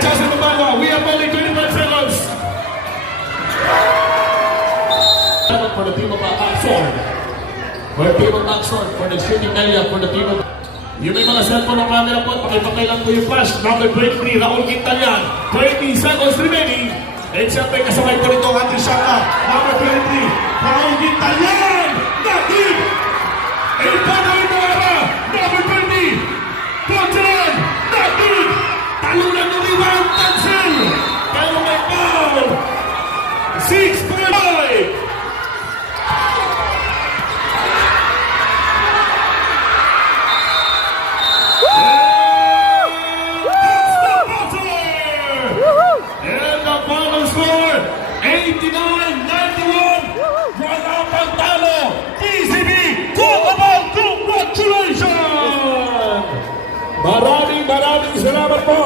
Justin Umaga, we have only 25 seconds. For the team of Oxford. For the team of Oxford, for the shooting area, for the team of... Yung may mga cellphone ng camera po, pakipakay lang po yung flash. Number 23, Raul Quintanyan. 20 seconds remaining. And siyempre kasabay po rito shot na. Number 23, Raul Quintanyan. Talo. TCB, Kutabal, congratulations! Maraming maraming salamat po.